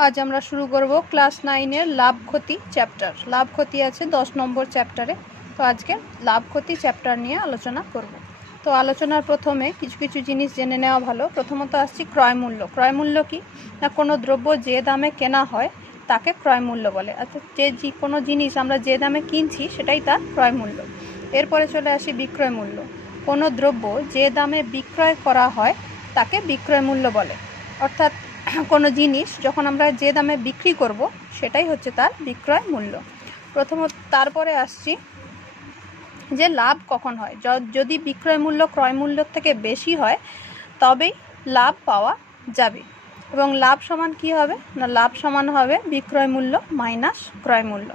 आज আমরা শুরু করব ক্লাস 9 এর লাভ ক্ষতি চ্যাপ্টার। লাভ ক্ষতি আছে 10 নম্বর চ্যাপ্টারে। তো আজকে লাভ ক্ষতি চ্যাপ্টার নিয়ে আলোচনা করব। তো আলোচনার প্রথমে কিছু কিছু জিনিস জেনে নেওয়া ভালো। প্রথমত আসছি ক্রয় মূল্য। ক্রয় মূল্য কি না, কোনো দ্রব্য যে দামে কেনা হয় তাকে ক্রয় মূল্য বলে। অর্থাৎ যে কোনো জিনিস আমরা যে দামে কিনছি সেটাই তার ক্রয় মূল্য। এরপরে চলে আসি বিক্রয় মূল্য। কোনো দ্রব্য যে দামে বিক্রয় করা হয় তাকে বিক্রয় মূল্য বলে। অর্থাৎ কোনো জিনিস যখন আমরা যে দামে বিক্রি করব সেটাই হচ্ছে তার বিক্রয় মূল্য। প্রথমত তারপরে আসছি যে লাভ কখন হয়। যদি বিক্রয় মূল্য ক্রয় মূল্যের থেকে বেশি হয় তবেই লাভ পাওয়া যাবে। এবং লাভ সমান কি হবে না, লাভ সমান হবে বিক্রয় মূল্য মাইনাস ক্রয় মূল্য।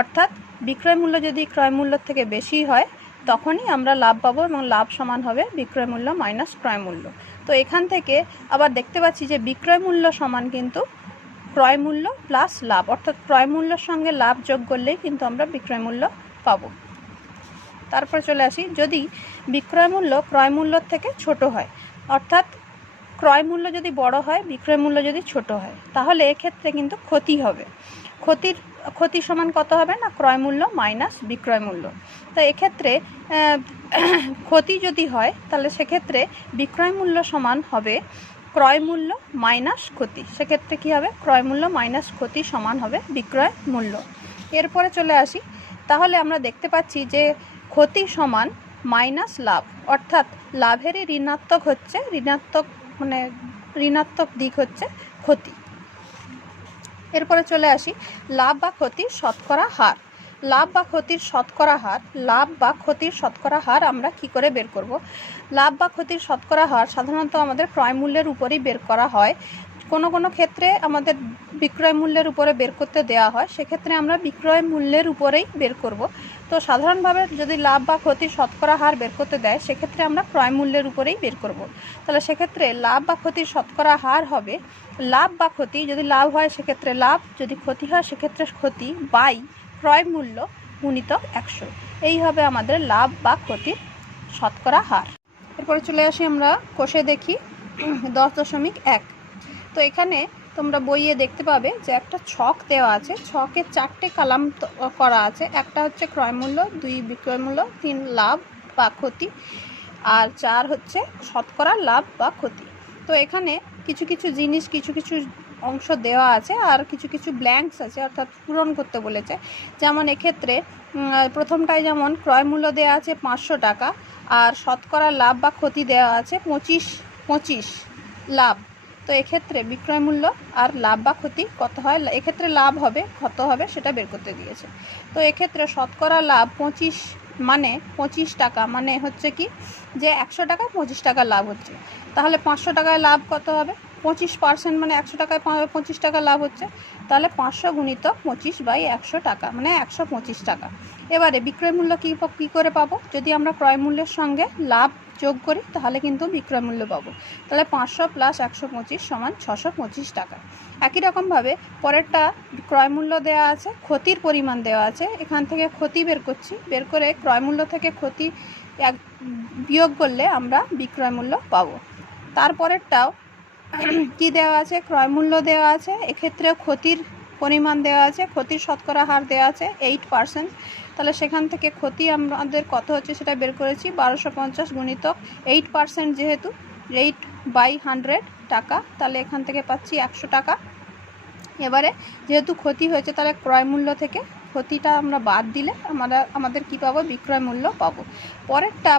অর্থাৎ বিক্রয় মূল্য যদি ক্রয় মূল্যের থেকে বেশি হয় তখনই আমরা লাভ পাবো এবং লাভ সমান হবে বিক্রয় মূল্য মাইনাস ক্রয় মূল্য। তো এখান থেকে আবার দেখতে পাচ্ছি যে বিক্রয় মূল্য সমান কিন্তু ক্রয় মূল্য প্লাস লাভ, অর্থাৎ ক্রয় মূল্যের সঙ্গে লাভ যোগ করলেই কিন্তু আমরা বিক্রয় মূল্য পাবো। তারপরে চলে আসি যদি বিক্রয় মূল্য ক্রয় মূল্যর থেকে ছোট হয়, অর্থাৎ ক্রয় মূল্য যদি বড় হয় বিক্রয় মূল্য যদি ছোট হয় তাহলে এক্ষেত্রে কিন্তু ক্ষতি হবে। ক্ষতি সমান কত হবে না, ক্রয় মূল্য মাইনাস বিক্রয় মূল্য। তো এক্ষেত্রে ক্ষতি যদি হয় তাহলে সেক্ষেত্রে বিক্রয় মূল্য সমান হবে ক্রয় মূল্য মাইনাস ক্ষতি। সেক্ষেত্রে কী হবে, ক্রয় মূল্য মাইনাস ক্ষতি সমান হবে বিক্রয় মূল্য। এরপরে চলে আসি, তাহলে আমরা দেখতে পাচ্ছি যে ক্ষতি সমান মাইনাস লাভ, অর্থাৎ লাভেরই ঋণাত্মক হচ্ছে ঋণাত্মক দিক হচ্ছে ক্ষতি। এরপরে চলে আসি লাভ বা ক্ষতির শতকরা হার। লাভ বা ক্ষতির শতকরা হার আমরা কি করে বের করব। লাভ বা ক্ষতির শতকরা হার সাধারণত আমাদের ক্রয় মূল্যের উপরেই বের করা হয়। কোনো ক্ষেত্রে আমাদের বিক্রয় মূল্যের উপরে বের করতে দেওয়া হয়, সেক্ষেত্রে আমরা বিক্রয় মূল্যের উপরেই বের করব। তো সাধারণভাবে যদি লাভ বা ক্ষতির শতকরা হার বের করতে দেয় সেক্ষেত্রে আমরা ক্রয় মূল্যের উপরেই বের করব। তাহলে সেক্ষেত্রে লাভ বা ক্ষতির শতকরা হার হবে লাভ বা ক্ষতি, যদি লাভ হয় সেক্ষেত্রে লাভ, যদি ক্ষতি হয় সেক্ষেত্রে ক্ষতি বাই ক্রয় মূল্য গুণিতক 100। এই হবে আমাদের লাভ বা ক্ষতির শতকরা হার। এরপরে চলে আসি আমরা কোষে দেখি 10.1। তো এখানে তোমরা বইয়ে দেখতে পাবে যে একটা ছক দেওয়া আছে, ছকে 4টে কলাম করা আছে। একটা হচ্ছে ক্রয় মূল্য, 2 বিক্রয় মূল্য, 3 লাভ বা ক্ষতি, আর 4 হচ্ছে শতকরা লাভ বা ক্ষতি। তো এখানে কিছু কিছু জিনিস কিছু কিছু অংশ দেওয়া আছে আর কিছু কিছু ব্ল্যাঙ্কস আছে, অর্থাৎ পূরণ করতে বলেছে। যেমন এক্ষেত্রে প্রথমটায় যেমন ক্রয় মূল্য দেওয়া আছে 500 টাকা আর শতকরা লাভ বা ক্ষতি দেওয়া আছে 25 লাভ। তো এক্ষেত্রে বিক্রয় মূল্য আর লাভ বা ক্ষতি কত হয়, এক্ষেত্রে লাভ হবে কত হবে সেটা বের করতে দিয়েছে। তো এক্ষেত্রে শতকরা লাভ 25 টাকা, মানে হচ্ছে কি যে 100 টাকায় 25 টাকা লাভ হচ্ছে। তাহলে 500 টাকায় লাভ কত হবে, 25% মানে 100 টাকায় 25 টাকা লাভ হচ্ছে। তাহলে 500 গুণিতক 25/100 টাকা মানে 125 টাকা। এবারে বিক্রয় মূল্য কী করে পাবো, যদি আমরা ক্রয় মূল্যের সঙ্গে লাভ যোগ করি তাহলে কিন্তু বিক্রয় মূল্য পাবো। তাহলে 500 + 125 সমান 625 টাকা। একই রকমভাবে পরেরটা ক্রয় মূল্য দেওয়া আছে, ক্ষতির পরিমাণ দেওয়া আছে, এখান থেকে ক্ষতি বের করছি, বের করে ক্রয় মূল্য থেকে ক্ষতি বিয়োগ করলে আমরা বিক্রয় মূল্য পাবো। তারপরেরটাও কি দেওয়া আছে, ক্রয় মূল্য দেওয়া আছে, এক্ষেত্রে ক্ষতির পরিমাণ দেওয়া আছে, ক্ষতির শতকরা হার দেওয়া আছে 8%। তাহলে সেখান থেকে ক্ষতি আমাদের কত হচ্ছে সেটা বের করেছি, 1250 গুণিতক 8%, যেহেতু 8/100 টাকা, তাহলে এখান থেকে পাচ্ছি 100 টাকা। এবারে যেহেতু ক্ষতি হয়েছে তাহলে ক্রয় মূল্য থেকে ক্ষতিটা আমরা বাদ দিলে আমাদের কি পাবো, বিক্রয় মূল্য পাবো।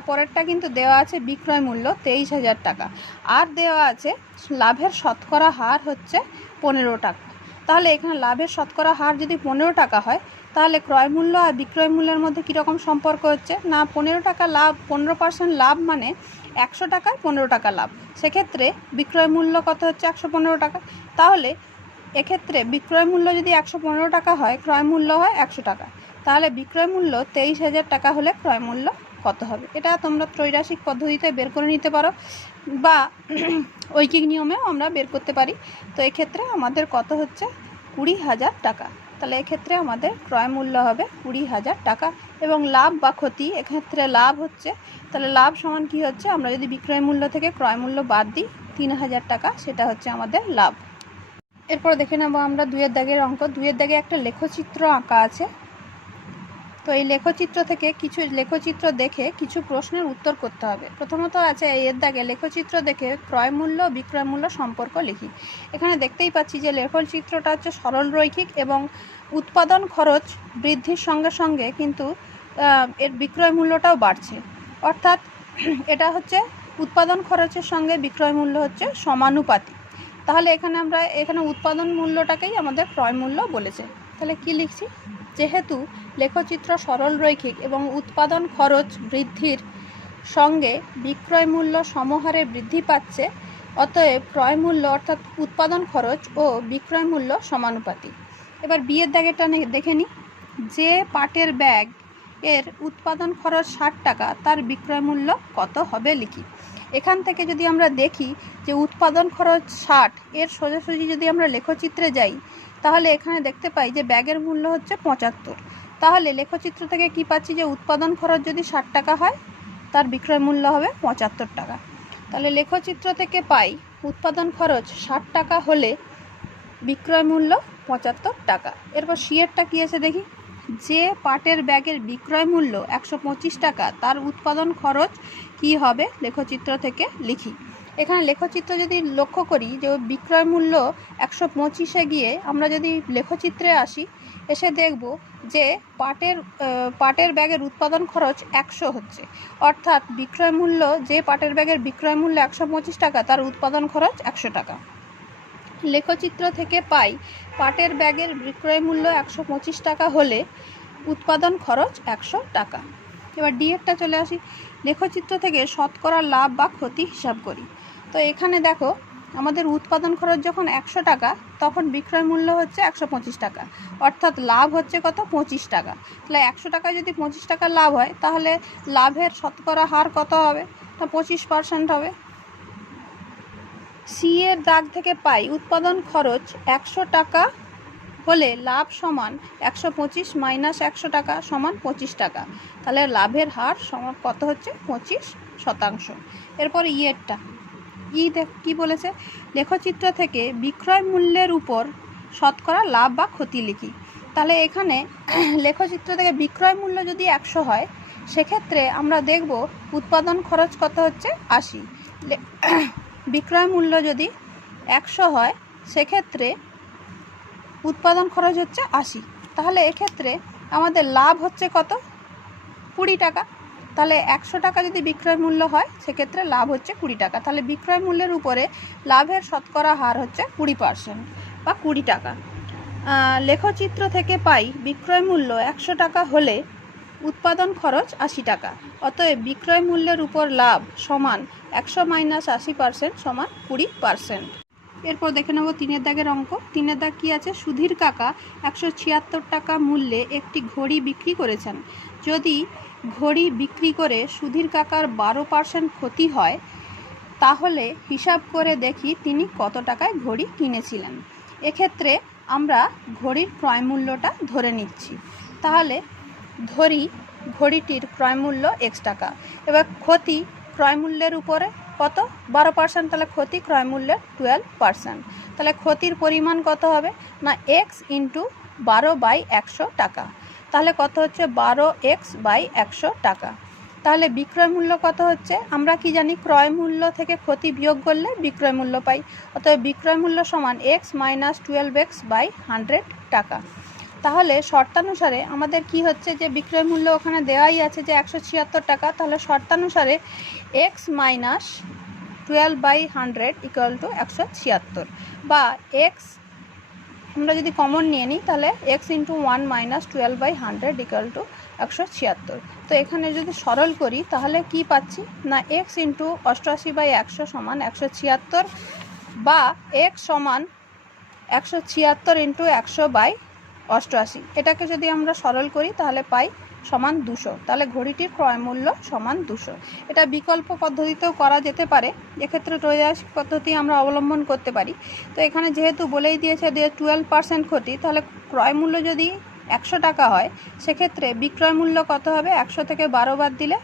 পরেরটা কিন্তু দেওয়া আছে বিক্রয় মূল্য 23,000 টাকা আর দেওয়া আছে লাভের শতকরা হার হচ্ছে 15 টাকা। তাহলে এখানে লাভের শতকরা হার যদি 15 টাকা হয় তাহলে ক্রয় মূল্য আর বিক্রয় মূল্যের মধ্যে কীরকম সম্পর্ক হচ্ছে না, 15 টাকা লাভ, 15% লাভ মানে 100 টাকায় 15 টাকা লাভ। সেক্ষেত্রে বিক্রয় মূল্য কত হচ্ছে 115 টাকা। তাহলে এক্ষেত্রে বিক্রয় মূল্য যদি 115 টাকা হয়, ক্রয় মূল্য হয় 100 টাকা, তাহলে বিক্রয় মূল্য 23,000 টাকা হলে ক্রয় মূল্য কত হবে, এটা তোমরা ত্রৈরাশিক পদ্ধতিতে বের করে নিতে পারো বা ঐকিক নিয়মেও আমরা বের করতে পারি। তো এক্ষেত্রে আমাদের কত হচ্ছে 20,000 টাকা। তাহলে এক্ষেত্রে আমাদের ক্রয় মূল্য হবে 20,000 টাকা। এবং লাভ বা ক্ষতি, এক্ষেত্রে লাভ হচ্ছে, তাহলে লাভ সমান কি হচ্ছে, আমরা যদি বিক্রয় মূল্য থেকে ক্রয় মূল্য বাদ দিই 3,000 টাকা, সেটা হচ্ছে আমাদের লাভ। এরপর দেখে নেব আমরা 2 এর দাগের অঙ্ক। 2 এর দাগে একটা লেখচিত্র আঁকা আছে। তো এই লেখচিত্র থেকে কিছু লেখচিত্র দেখে কিছু প্রশ্নের উত্তর করতে হবে। প্রথমত আছে এর দাগে লেখচিত্র দেখে ক্রয় মূল্য বিক্রয় মূল্য সম্পর্ক লিখি। এখানে দেখতেই পাচ্ছি যে লেখচিত্রটা হচ্ছে সরল রৈখিক এবং উৎপাদন খরচ বৃদ্ধির সঙ্গে সঙ্গে কিন্তু এর বিক্রয় মূল্যটাও বাড়ছে, অর্থাৎ এটা হচ্ছে উৎপাদন খরচের সঙ্গে বিক্রয় মূল্য হচ্ছে সমানুপাতিক। তাহলে এখানে উৎপাদন মূল্যটাকেই আমাদের ক্রয় মূল্য বলেছে। তাহলে কি লিখছি, যেহেতু লেখচিত্র সরল রৈখিক এবং উৎপাদন খরচ বৃদ্ধির সঙ্গে বিক্রয় মূল্য সমহারে বৃদ্ধি পাচ্ছে, অতএব ক্রয় মূল্য অর্থাৎ উৎপাদন খরচ ও বিক্রয় মূল্য সমানুপাতিক। এবার বিয়ের দাগেরটা দেখে নিই। যে পাটের ব্যাগ এর উৎপাদন খরচ 60 টাকা, তার বিক্রয় মূল্য কত হবে লিখি। এখান থেকে যদি আমরা দেখি যে উৎপাদন খরচ 60, এর সোজাসুজি যদি আমরা লেখচিত্রে যাই তাহলে এখানে দেখতে পাই যে ব্যাগের মূল্য হচ্ছে 75। তাহলে লেখচিত্র থেকে কি পাচ্ছি যে উৎপাদন খরচ যদি 60 টাকা হয় তার বিক্রয় মূল্য হবে 75 টাকা। তাহলে লেখচিত্র থেকে পাই উৎপাদন খরচ 60 টাকা হলে বিক্রয় মূল্য 75 টাকা। এরপর সিয়েরটা কী আছে দেখি। যে পাটের ব্যাগের বিক্রয় মূল্য 125 টাকা, তার উৎপাদন খরচ কি হবে লেখচিত্র থেকে লিখি। এখানে লেখচিত্র যদি লক্ষ্য করি যে বিক্রয় মূল্য 125-এ গিয়ে আমরা যদি লেখচিত্রে আসি, এসে দেখব যে পাটের ব্যাগের উৎপাদন খরচ 100 হচ্ছে, অর্থাৎ বিক্রয় মূল্য যে পাটের ব্যাগের বিক্রয় মূল্য 125 টাকা, তার উৎপাদন খরচ 100 টাকা। লেখচিত্র থেকে পাই পাটের ব্যাগের বিক্রয় মূল্য 125 টাকা হলে উৎপাদন খরচ 100 টাকা। এবার ডিএরটা চলে আসি। লেখচিত্র থেকে শতকরা লাভ বা ক্ষতি হিসাব করি। তো এখানে দেখো আমাদের উৎপাদন খরচ যখন 100 টাকা, তখন বিক্রয় মূল্য হচ্ছে 125 টাকা, অর্থাৎ লাভ হচ্ছে কত, 25 টাকা। তাহলে 100 টাকায় যদি 25 টাকা লাভ হয় তাহলে লাভের শতকরা হার কত হবে, তা 25% হবে। সি এর দাগ থেকে পাই উৎপাদন খরচ 100 টাকা হলে লাভ সমান 125 মাইনাস 100 টাকা সমান 25 টাকা। তাহলে লাভের হার সমান কত হচ্ছে, 25%। এরপর ইয়েরটা কি বলেছে, লেখচিত্র থেকে বিক্রয় মূল্যের উপর শতকরা লাভ বা ক্ষতি লিখি। তাহলে এখানে লেখচিত্র থেকে বিক্রয় মূল্য যদি 100 হয়, সেক্ষেত্রে আমরা দেখব উৎপাদন খরচ কত হচ্ছে, 80। বিক্রয় মূল্য যদি 100 হয়, সেক্ষেত্রে উৎপাদন খরচ হচ্ছে 80। তাহলে এক্ষেত্রে আমাদের লাভ হচ্ছে কত, 20 টাকা। তাহলে 100 টাকা যদি বিক্রয় মূল্য হয়, সেক্ষেত্রে লাভ হচ্ছে 20 টাকা। তাহলে বিক্রয় মূল্যের উপরে লাভের শতকরা হার হচ্ছে 20% বা 20 টাকা। লেখচিত্র থেকে পাই বিক্রয় মূল্য 100 টাকা হলে উৎপাদন খরচ 80 টাকা, অতএব বিক্রয় মূল্যের উপর লাভ সমান 100 মাইনাস 80% সমান 20%। এরপর দেখে নেব 3 এর দাগের অঙ্ক। 3 এর দাগ কী আছে, সুধীর কাকা 176 টাকা মূল্যে একটি ঘড়ি বিক্রি করেছেন। যদি ঘড়ি বিক্রি করে সুধীর কাকার 12% ক্ষতি হয়, তাহলে হিসাব করে দেখি তিনি কত টাকায় ঘড়ি কিনেছিলেন। এক্ষেত্রে আমরা ঘড়ির ক্রয় মূল্যটা ধরে নিচ্ছি। তাহলে ধরি ঘড়িটির ক্রয় মূল্য x টাকা। এবার ক্ষতি ক্রয় মূল্যের উপরে কত, 12%, তাহলে ক্ষতি ক্রয় মূল্যের 12%। তাহলে ক্ষতির পরিমাণ কত হবে না x ইন্টু 12/100 টাকা। তাহলে কত হচ্ছে 12x/100 টাকা। তাহলে বিক্রয় মূল্য কত হচ্ছে, আমরা কি জানি ক্রয় মূল্য থেকে ক্ষতি বিয়োগ করলে বিক্রয় মূল্য পাই, অতএব বিক্রয় মূল্য সমান x মাইনাস 12x/100 টাকা। তাহলে শর্তানুসারে আমাদের কি হচ্ছে যে বিক্রয় মূল্য ওখানে দেওয়াই আছে যে 176 টাকা। তাহলে শর্তানুসারে x মাইনাস 12/100 ইকুয়াল টু 176, বা x আমরা যদি কমন নিয়ে নিই তাহলে x into 1 minus 12/100 equal to 176। তো এখানে যদি সরল করি তাহলে কি পাচ্ছি না x ইন্টু 88/100 সমান 176, বা x সমান 176 ইন্টু 100/88। এটাকে যদি আমরা সরল করি তাহলে পাই সমান 200। তাহলে ঘড়িটির ক্রয় মূল্য সমান 200। এটা বিকল্প পদ্ধতিতেও করা যেতে পারে, এক্ষেত্রে ত্রৈমাসিক পদ্ধতি আমরা অবলম্বন করতে পারি। তো এখানে যেহেতু বলেই দিয়েছে যে 12% ক্ষতি, তাহলে ক্রয় মূল্য যদি 100 টাকা হয়, সেক্ষেত্রে বিক্রয় মূল্য কত হবে, 100 থেকে 12 বাদ দিলে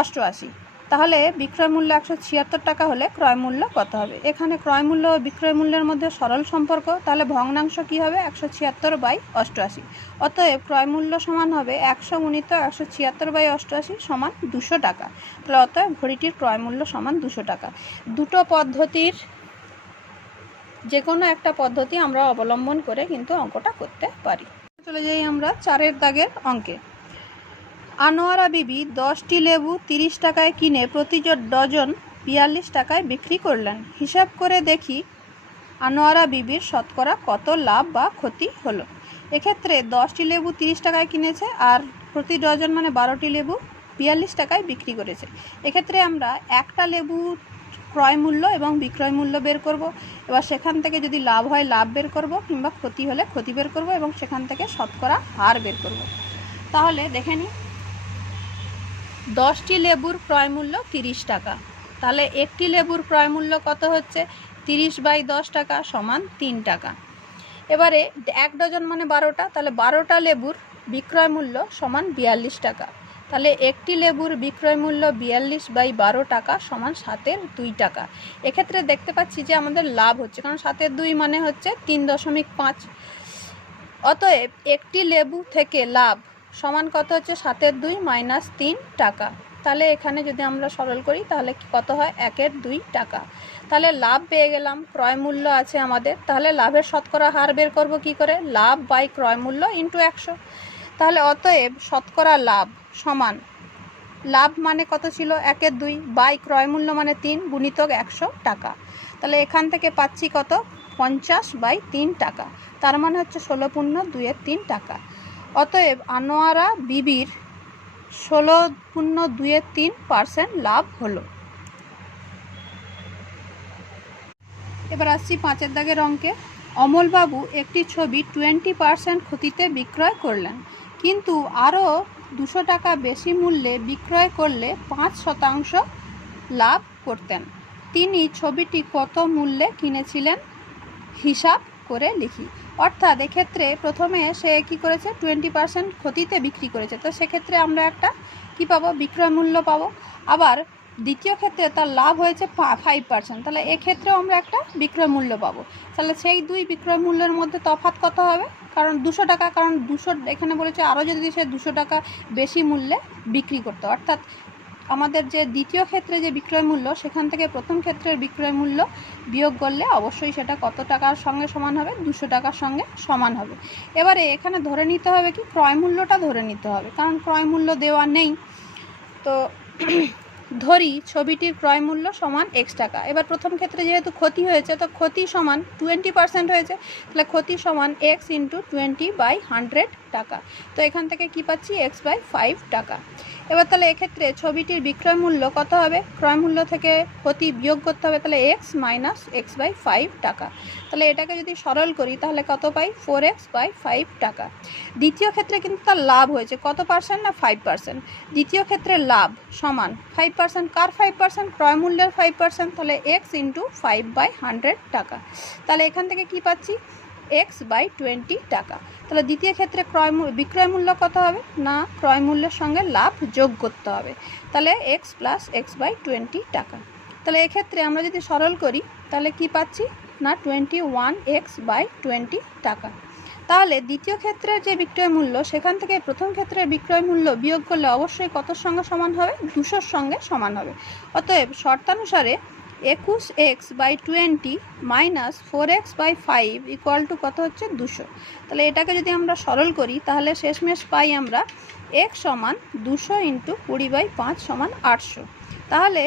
88। তাহলে বিক্রয় মূল্য 176 টাকা হলে ক্রয় মূল্য কত হবে? এখানে ক্রয় মূল্য ও বিক্রয় মূল্যের মধ্যে সরল সম্পর্ক, তাহলে ভগ্নাংশ কি হবে? 176/88। অতএব ক্রয় মূল্য সমান হবে 100 গুণিত 176/88 সমান 200 টাকা। তাহলে অতএব ঘড়িটির ক্রয় মূল্য সমান 200 টাকা। দুটো পদ্ধতির যে কোনো একটা পদ্ধতি আমরা অবলম্বন করে কিন্তু অঙ্কটা করতে পারি। চলে যাই আমরা 4 দাগের অঙ্কে। আনোয়ারা বিবি 10টি লেবু 30 টাকায় কিনে প্রতি ডজন 42 টাকায় বিক্রি করলেন। হিসাব করে দেখি আনোয়ারা বিবির শতকরা কত লাভ বা ক্ষতি হলো। এক্ষেত্রে 10টি লেবু 30 টাকায় কিনেছে আর প্রতি ডজন মানে 12টি লেবু 42 টাকায় বিক্রি করেছে। এক্ষেত্রে আমরা একটা লেবু ক্রয় মূল্য এবং বিক্রয় মূল্য বের করব। এবার সেখান থেকে যদি লাভ হয় লাভ বের করব, কিংবা ক্ষতি হলে ক্ষতি বের করব, এবং সেখান থেকে শতকরা হার বের করব। তাহলে দেখে নিই, 10টি লেবুর ক্রয় মূল্য 30 টাকা। তাহলে একটি লেবুর ক্রয় মূল্য কত হচ্ছে? 30/10 টাকা সমান 3 টাকা। এবারে 1 ডজন মানে 12টা, তাহলে 12টা লেবুর বিক্রয় মূল্য সমান 42 টাকা। তাহলে একটি লেবুর বিক্রয় মূল্য 42/12 টাকা সমান 7/2 টাকা। এক্ষেত্রে দেখতে পাচ্ছি যে আমাদের লাভ হচ্ছে, কারণ 7/2 মানে হচ্ছে 3.5। অতএব একটি লেবু থেকে লাভ সমান কত হচ্ছে? 7/2 মাইনাস 3 টাকা। তাহলে এখানে যদি আমরা সরল করি তাহলে কত হয়? 1/2 টাকা। তাহলে লাভ পেয়ে গেলাম, ক্রয় মূল্য আছে আমাদের। তাহলে লাভের শতকরা হার বের করব কি করে? লাভ বাই ক্রয় মূল্য ইন্টু 100। তাহলে অতএব শতকরা লাভ সমান, লাভ মানে কত ছিল? 1/2 বাই ক্রয় মূল্য মানে 3 গুণিতক 100 টাকা। তাহলে এখান থেকে পাচ্ছি কত? 50/3 টাকা। তার মানে হচ্ছে 16.2 টাকা। অতএব আনোয়ারা বিবির 16.2% লাভ হলো। এবার আসছি 5 দাগের অঙ্কে। অমলবাবু একটি ছবি 20% ক্ষতিতে বিক্রয় করলেন, কিন্তু আরও 200 টাকা বেশি মূল্যে বিক্রয় করলে 5% লাভ করতেন। তিনি ছবিটি কত মূল্যে কিনেছিলেন? হিসাব করে লিখি। অর্থাৎ এক্ষেত্রে প্রথমে সে কি করেছে? 20% ক্ষতিতে বিক্রি করেছে, তো সেক্ষেত্রে আমরা একটা কি পাবো? বিক্রয় মূল্য পাবো। আবার দ্বিতীয় ক্ষেত্রে তার লাভ হয়েছে 5%, তাহলে এক্ষেত্রেও আমরা একটা বিক্রয় মূল্য পাবো। তাহলে সেই দুই বিক্রয় মূল্যের মধ্যে তফাৎ কত হবে? কারণ 200 টাকা, কারণ 200 এখানে বলেছে আরও যদি সে 200 টাকা বেশি মূল্যে বিক্রি করতো। অর্থাৎ আমাদের যে দ্বিতীয় ক্ষেত্রে যে বিক্রয় মূল্য, সেখান থেকে প্রথম ক্ষেত্রের বিক্রয় মূল্য বিয়োগ করলে অবশ্যই সেটা কত টাকার সঙ্গে সমান হবে? 200 টাকার সঙ্গে সমান হবে। এবারে এখানে ধরে নিতে হবে কি? ক্রয় মূল্যটা ধরে নিতে হবে, কারণ ক্রয় মূল্য দেওয়া নেই। তো ধরি ছবিটির ক্রয় মূল্য সমান x টাকা। এবার প্রথম ক্ষেত্রে যেহেতু ক্ষতি হয়েছে, তো ক্ষতি সমান 20% হয়েছে, তাহলে ক্ষতি সমান x × 20/100 টাকা। তো এখান থেকে কি পাচ্ছি? x/5 টাকা। এবার তাহলে এক্ষেত্রে ছবিটির বিক্রয় মূল্য কত হবে? ক্রয় মূল্য থেকে ক্ষতি বিয়োগ করতে হবে, তাহলে x - x/5 টাকা। তাহলে এটাকে যদি সরল করি তাহলে কত পাই? 4x/5 টাকা। দ্বিতীয় ক্ষেত্রে কিন্তু তার লাভ হয়েছে কত পার্সেন্ট? না 5%। দ্বিতীয় ক্ষেত্রে লাভ সমান 5%। কার 5%? ক্রয় মূল্যের 5%। তাহলে x × 5/100 টাকা। তাহলে এখান থেকে কি পাচ্ছি? x/20 টাকা। তাহলে দ্বিতীয় ক্ষেত্রে বিক্রয় মূল্য কত হবে? না ক্রয় মূল্যের সঙ্গে লাভ যোগ করতে হবে, তাহলে x + x/20 টাকা। তাহলে এক্ষেত্রে আমরা যদি সরল করি তাহলে কি পাচ্ছি? না 21x/20 টাকা। তাহলে দ্বিতীয় ক্ষেত্রের যে বিক্রয় মূল্য, সেখান থেকে প্রথম ক্ষেত্রের বিক্রয় মূল্য বিয়োগ করলে অবশ্যই কতর সঙ্গে সমান হবে? 200-র সঙ্গে সমান হবে। অতএব শর্তানুসারে 21x/20 - 4x/5 = কত হচ্ছে? 200। তাহলে এটাকে যদি আমরা সরল করি তাহলে শেষমেশ পাই আমরা x সমান 200 × 20/5 সমান 800। তাহলে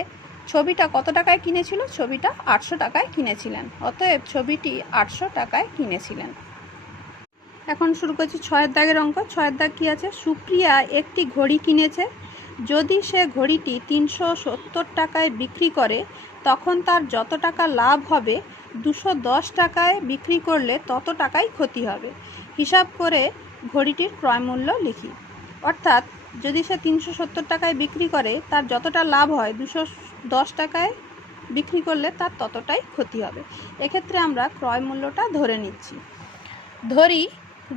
ছবিটা কত টাকায় কিনেছিল? ছবিটা 800 টাকায় কিনেছিলেন। অতএব ছবিটি 800 টাকায় কিনেছিলেন। এখন শুরু করছি 6 দাগের অঙ্ক। 6 দাগ কি আছে? সুপ্রিয়া একটি ঘড়ি কিনেছে। যদি সে ঘড়িটি 370 টাকায় বিক্রি করে তখন তার যত টাকা লাভ হবে 210 টাকায় বিক্রি করলে তত টাকাই ক্ষতি হবে। হিসাব করে ঘড়িটির ক্রয় মূল্য লিখি। অর্থাৎ যদি সে 370 টাকায় বিক্রি করে, তার যতটা লাভ হয় 210 টাকায় বিক্রি করলে তার ততটাই ক্ষতি হবে। এক্ষেত্রে আমরা ক্রয় মূল্যটা ধরে নিচ্ছি। ধরি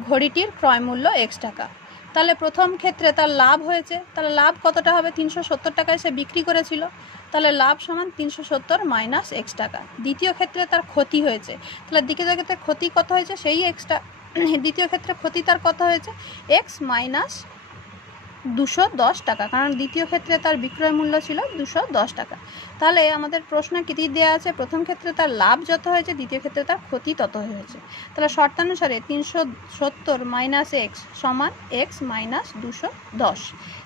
ঘড়িটির ক্রয় মূল্য x টাকা। তাহলে প্রথম ক্ষেত্রে তার লাভ হয়েছে, তাহলে লাভ কতটা হবে? 370 টাকায় সে বিক্রি করেছিল, তাহলে লাভ সমান 370 মাইনাস এক্স টাকা। দ্বিতীয় ক্ষেত্রে তার ক্ষতি হয়েছে, তাহলে দ্বিতীয় ক্ষেত্রে ক্ষতি কত হয়েছে? সেই এক্সটা। দ্বিতীয় ক্ষেত্রে ক্ষতি তার কত হয়েছে? এক্স মাইনাস 210 টাকা, কারণ দ্বিতীয় ক্ষেত্রে তার বিক্রয় মূল্য ছিল 210 টাকা। তাহলে আমাদের প্রশ্নে কী দেওয়া আছে? প্রথম ক্ষেত্রে তার লাভ যত হয়েছে, দ্বিতীয় ক্ষেত্রে তার ক্ষতি তত হয়েছে। তাহলে শর্তানুসারে 370 মাইনাস এক্স সমান এক্স মাইনাস 210।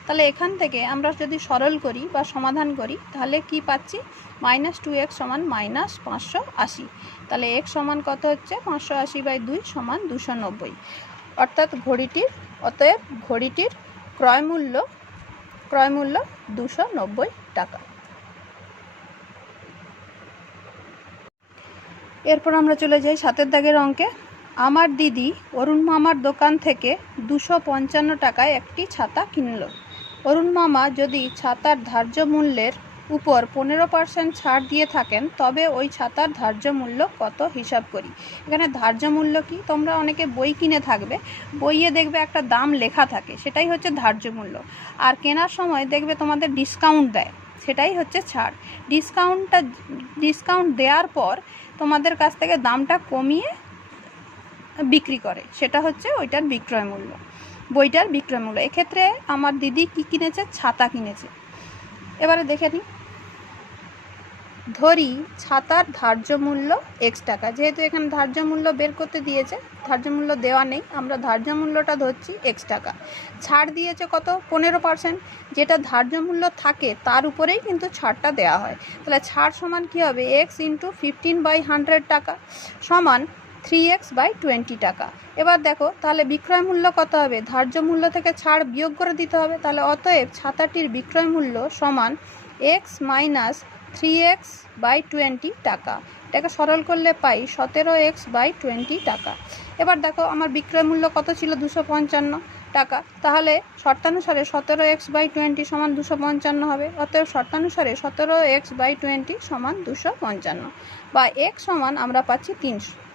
তাহলে এখান থেকে আমরা যদি সরল করি বা সমাধান করি তাহলে কি পাচ্ছি? মাইনাস 2x সমান মাইনাস 580। তাহলে এক্স সমান কত হচ্ছে? 580/2 সমান 290। অর্থাৎ অতএব ঘড়িটির ক্রয় মূল্য 290 টাকা। এরপর আমরা চলে যাই 7 দাগের অঙ্কে। আমার দিদি অরুণ মামার দোকান থেকে 255 টাকায় একটি ছাতা কিনল। অরুণ মামা যদি ছাতার ধার্য মূল্যের উপর 15% ছাড় দিয়ে থাকেন তবে ওই ছাতার ধার্য মূল্য কত হিসাব করি। এখানে ধার্য মূল্য কি? তোমরা অনেকে বই কিনে থাকবে, বইয়ে দেখবে একটা দাম লেখা থাকে, সেটাই হচ্ছে ধার্য মূল্য। আর কেনার সময় দেখবে তোমাদের ডিসকাউন্ট দেয়, সেটাই হচ্ছে ছাড়। ডিসকাউন্ট দেওয়ার পর তোমাদের কাছ থেকে দামটা কমিয়ে বিক্রি করে, সেটা হচ্ছে ওইটার বিক্রয় মূল্য, বইটার বিক্রয় মূল্য। এক্ষেত্রে আমার দিদি কি কিনেছে? ছাতা কিনেছে। এবারে দেখে নিই, ধরি ছাতার ধার্য মূল্য এক্স টাকা। যেহেতু এখানে ধার্য মূল্য বের করতে দিয়েছে, ধার্য মূল্য দেওয়া নেই, আমরা ধার্য মূল্যটা ধরছি এক্স টাকা। ছাড় দিয়েছে কত? 15%। যেটা ধার্য মূল্য থাকে তার উপরেই কিন্তু ছাড়টা দেওয়া হয়। তাহলে ছাড় সমান কী হবে? এক্স ইন্টু 15/100 টাকা সমান 3x/20 টাকা। এবার দেখো তাহলে বিক্রয় মূল্য কত হবে? ধার্য মূল্য থেকে ছাড় বিয়োগ করে দিতে হবে। তাহলে অতএব ছাতাটির বিক্রয় মূল্য সমান এক্স মাইনাস 3x/20 টাকা। এটাকে সরল করলে পাই 17x/20 টাকা। এবার দেখো আমার বিক্রয় মূল্য কত ছিল? 255 টাকা। তাহলে শর্তানুসারে 17x/20 সমান 255 হবে। অতএব শর্তানুসারে 17x/20 সমান 255, বা x সমান আমরা পাচ্ছি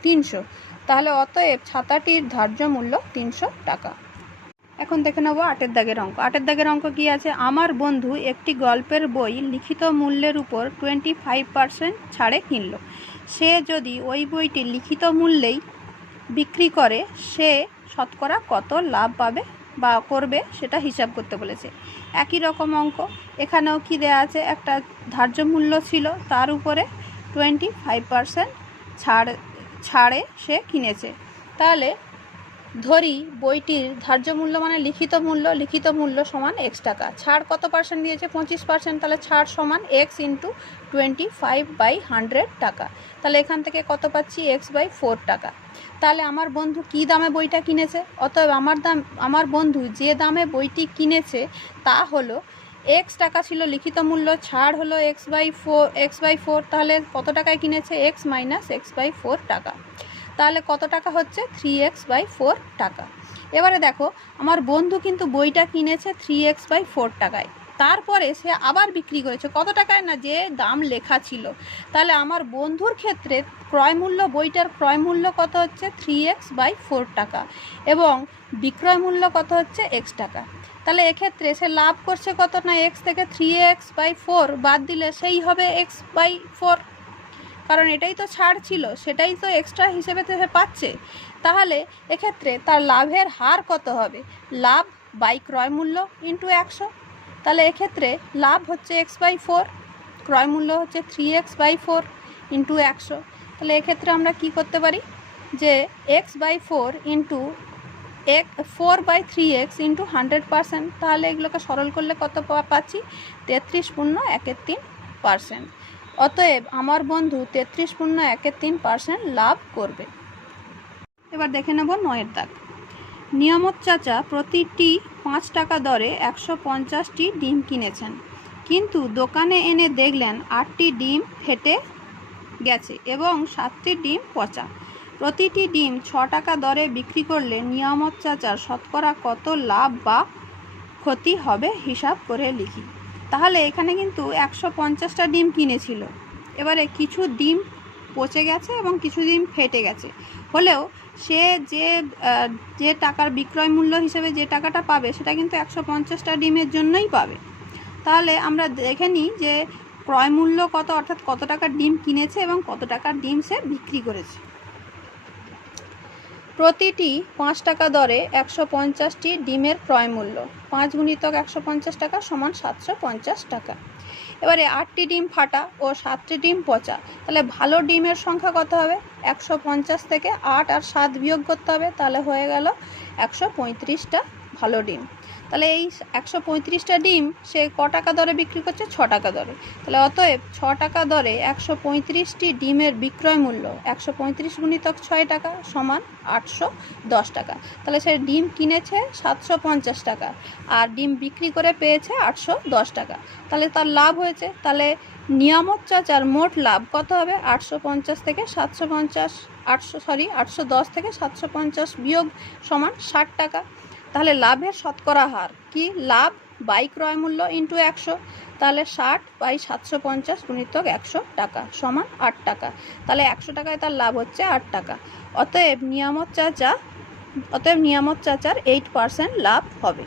300। তাহলে অতএব ছাতাটির ধার্য মূল্য 300 টাকা। এখন দেখে নেব 8 দাগের অঙ্ক। 8 দাগের অঙ্ক কি আছে? আমার বন্ধু একটি গল্পের বই লিখিত মূল্যের উপর 25% ছাড়ে কিনল। সে যদি ওই বইটি লিখিত মূল্যেই বিক্রি করে সে শতকরা কত লাভ পাবে বা করবে সেটা হিসাব করতে বলেছে। একই রকম অঙ্ক এখানেও কি দেয়া আছে? একটা ধার্য মূল্য ছিল, তার উপরে 25% ছাড়ে সে কিনেছে। তাহলে ধরি বইটির ধার্য মূল্য মানে লিখিত মূল্য সমান এক্স টাকা। ছাড় কত পার্সেন্ট দিয়েছে? 25%। তাহলে ছাড় সমান এক্স ইন্টু 25/100 টাকা। তাহলে এখান থেকে কত পাচ্ছি? x/4 টাকা। তাহলে আমার বন্ধু কি দামে বইটা কিনেছে? অতএব আমার বন্ধু যে দামে বইটি কিনেছে তা হলো এক্স টাকা ছিল লিখিত মূল্য, ছাড় হলো x/4। তাহলে কত টাকায় কিনেছে? x মাইনাস x/4 টাকা। তাহলে কত টাকা হচ্ছে? 3x/4 টাকা। এবারে দেখো আমার বন্ধু কিন্তু বইটা কিনেছে 3x/4 টাকায়, তারপরে সে আবার বিক্রি করেছে কত টাকায়? না, যে দাম লেখা ছিল। তাহলে আমার বন্ধুর ক্ষেত্রে ক্রয় মূল্য, বইটার ক্রয় মূল্য কত হচ্ছে? 3x/4 টাকা, এবং বিক্রয় মূল্য কত হচ্ছে? x টাকা। তাহলে এক্ষেত্রে সে লাভ করছে কত? না, x থেকে 3x/4 বাদ দিলে সেই হবে x/4, কারণ এটাই তো ছাড় ছিল, সেটাই তো এক্সট্রা হিসেবে তো সে পাচ্ছে। তাহলে এক্ষেত্রে তার লাভের হার কত হবে? লাভ বাই ক্রয় মূল্য ইন্টু 100। তাহলে এক্ষেত্রে লাভ হচ্ছে x/4, ক্রয় মূল্য হচ্ছে 3x/4 ইন্টু 100। তাহলে এক্ষেত্রে আমরা কি করতে পারি? যে x/4 ইন্টু 4/3x ইন্টু 100%। তাহলে এগুলোকে সরল করলে কত পাচ্ছি? 33.13%। অতএব আমার বন্ধু 33.13% লাভ করবে। এবার দেখে নেব 9 দাগ। নিয়ামত চাচা প্রতিটি 5 টাকা দরে 150টি ডিম কিনেছেন, কিন্তু দোকানে এনে দেখলেন 8টি ডিম ফেটে গেছে এবং 7টি ডিম পচা। প্রতিটি ডিম 6 টাকা দরে বিক্রি করলে নিয়ামত চাচার শতকরা কত লাভ বা ক্ষতি হবে হিসাব করে লিখি। তাহলে এখানে কিন্তু 150টা ডিম কিনেছিল, এবারে কিছু ডিম পচে গেছে এবং কিছু ডিম ফেটে গেছে, হলেও সে যে টাকার বিক্রয় মূল্য হিসেবে যে টাকাটা পাবে সেটা কিন্তু 150টা ডিমের জন্যই পাবে। তাহলে আমরা দেখে নিই যে ক্রয় মূল্য কত, অর্থাৎ কত টাকার ডিম কিনেছে এবং কত টাকার ডিম সে বিক্রি করেছে। প্রতিটি 5 টাকা দরে 150টি ডিমের ক্রয় মূল্য, 5 গুণিতক 150 টাকা সমান 750 টাকা। এবারে 8টি ডিম ফাটা ও 7টি ডিম পচা, তাহলে ভালো ডিমের সংখ্যা কত হবে? 150 থেকে 8 আর 7 বিয়োগ করতে হবে, তাহলে হয়ে গেল 135টা ভালো ডিম। তাহলে এই 135টা ডিম সে ক টাকা দরে বিক্রি করছে? 6 টাকা দরে। তাহলে অতএব 6 টাকা দরে 135টি ডিমের বিক্রয় মূল্য 135 গুণিতক 6 টাকা সমান 810 টাকা। তাহলে সে ডিম কিনেছে 750 টাকা আর ডিম বিক্রি করে পেয়েছে 810 টাকা। তাহলে তার লাভ হয়েছে। তাহলে নিয়ামত চাচার মোট লাভ কত হবে? 810 থেকে 750 বিয়োগ সমান 60 টাকা। তাহলে লাভের শতকরা হার কি? লাভ বাই ক্রয় মূল্য ইন্টু 100। তাহলে 60/750 গুণিতক 100 টাকা সমান 8 টাকা। তাহলে 100 টাকায় তার লাভ হচ্ছে 8 টাকা। অতএব নিয়ামত চাচার 8% লাভ হবে।